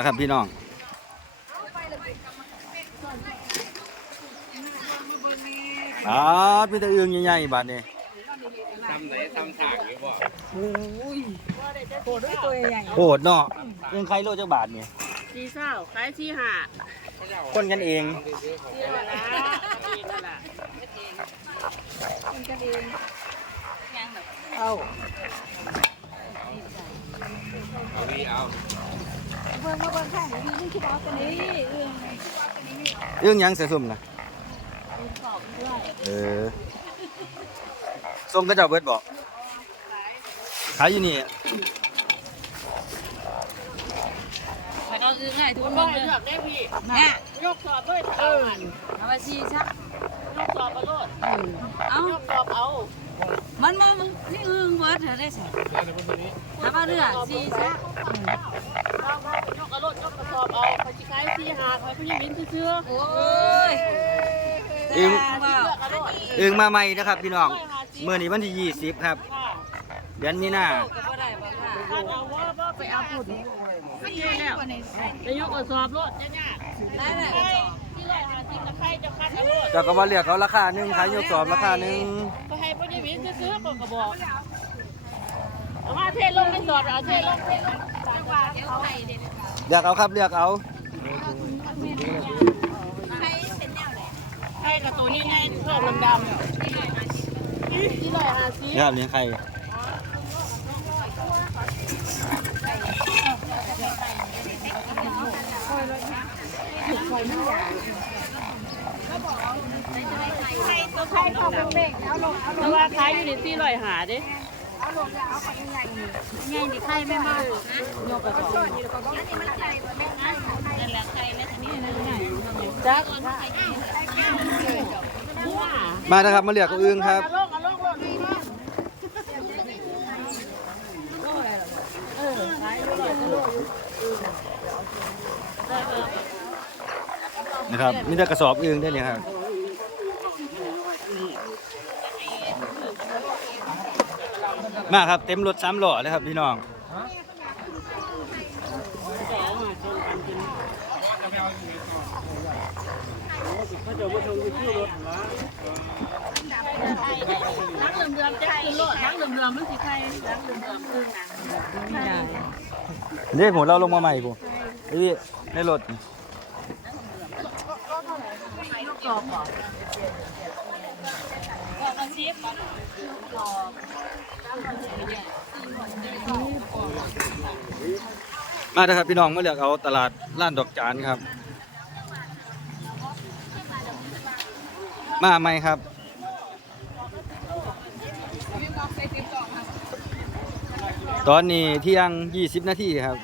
นะครับพี่น้องอ่ามีแต่อึงใหญ่ๆบาดนี้ทำไหนทำฉากหรือเปล่าโหด้วยตัวใหญ่โหดเนาะอึงใครโลจักบาทนี่สี่เศร้าขายสี่ห้าคนกันเองสี่ละละเองละมันกันเองเอาเอาดี เอาเบิ่งมาเบิ่งข้างนี้นี่คิดเอาตัวนี้เรื่องอึงหยังเสียสุ่มนะเออส่งกระเจ้าเบิดบอกขายอยู่นี่มันก็คือง่ายทุกคุณคบ่นให้เลยเลือกได้พี่เนี่ยยกสอบด้วยเท่าหันเอามาชี้ชักยกสอบมาโลดเอ้ายกสอบเอา มันมันมันนี่อึ้งเบิร์ดเหรอได้สิถ้ามาเรื่องชี้ชักเราพาไปยกกระโลดยกกระสอบเอาไปสิขายสี่ห้าขายผู้หญิงมิ้นซื่อโอ้ยอึงๆเลือกกระโลดอึงมาใหม่นะครับ พี่น้องเมื่อนี้วันที่20ครับค่ะเดือนมีนาก็บ่ได้บ่ค่ะถ้าเอาว่าว่าไปเอาผุดไม่เยอะแล้วไปยกกระสอบโลดเนี่ยได้เลยใครที่ไรหาที่ตะไคร้จะคัดเอาโลดเจ้าก็ว่าเรียกเขาราคาหนึงขายยกสอบราคาหนึงไปให้ ผู้หญิงมิ้นซื่อๆก็กระบอกเอามาเทลงในสอบเอาเทลงเทลงจังหวะเขาเรียกเอาครับเรียกเอาให้กับตัวนี้แน่เพิ่มดำๆที่ไรหาซีนี่ครับนี่ใครตัวไข่เข้า เป็นเด็กเอาลงเอาลงแต่ว่าขายอยู่ในที่ลอยหาเด้ใหญ่นี่ไข่ไม่มาโยกกระสอบนั่นและไข่แล้วทีนี้นั่นไงจักว้ามานะครับมาเรียกเอาอึงครับ เอาลงเอาลงลงนี่มาเออขายอยู่ลอยกระโลอยู่ นะครับมีแต่กระสอบอึงได้เนี่ยครับมาครับเต็มรถสามล้อเลยครับพี่น้องนักเหลื่อมๆจะขึ้นรถนักเหลื่อมๆมันสิใครนักเหลื่อมๆคือหนังนี่ผมเราลงมาใหม่ผมไอ้พี่ในรถ กรอบเหรอมาเถอะครับพี่น้องมาเลือกเอาตลาดล้านดอกจานครับ มาไหมครับตอนนี้เที่ยง 20 นาทีครับ